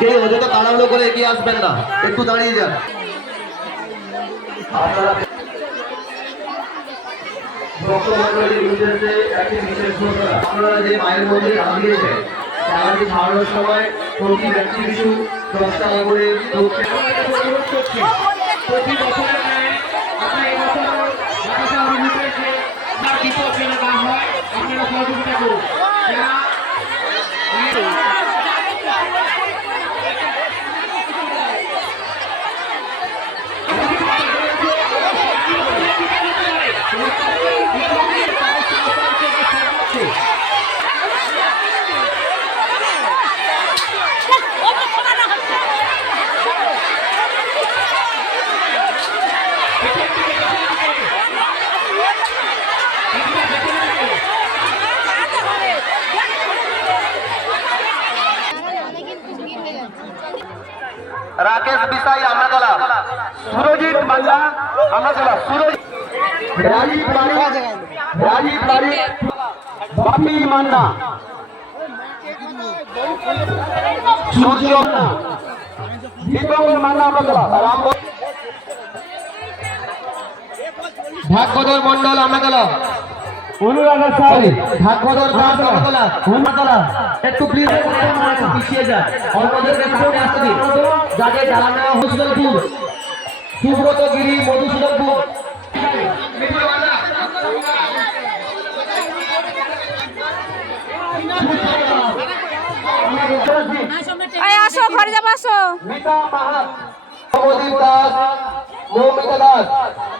কেউ অযথা তাড়াহুড়ো করে এগিয়ে আসবেন না, একটু দাঁড়িয়ে যান। আপনারা আপনারা যে মায়ের মধ্যে দাঁড়িয়েছেন খেলাটি খাওয়ানোর সময় প্রতি ব্যক্তি কিছু 10 টাকা করে প্রতি বছরের ন্যায় আমরা এবছর বিপর্যয় না হয় আপনারা সহযোগিতা করুন। राकेश बिसाई अमरतला, सुरजीत मल्ला अमरतला, राजीव पारी बापी मन्ना, सूर्य दीपक मन्ना अमरतला, भागवदर मंडल अमरतला, भागवदर दास अमरतला, একটু প্লিজ পিছিয়ে যান, অন্যদেরকে সামনে আসতে দিন। যাদের জানানো হোসেনপুর, সুব্রত গিরি, মধুসূদনপুর, আসো ঘরে যাবো, আসো। মিতা মাহাত, অমরদীপ দাস, মৌমিতা দাস।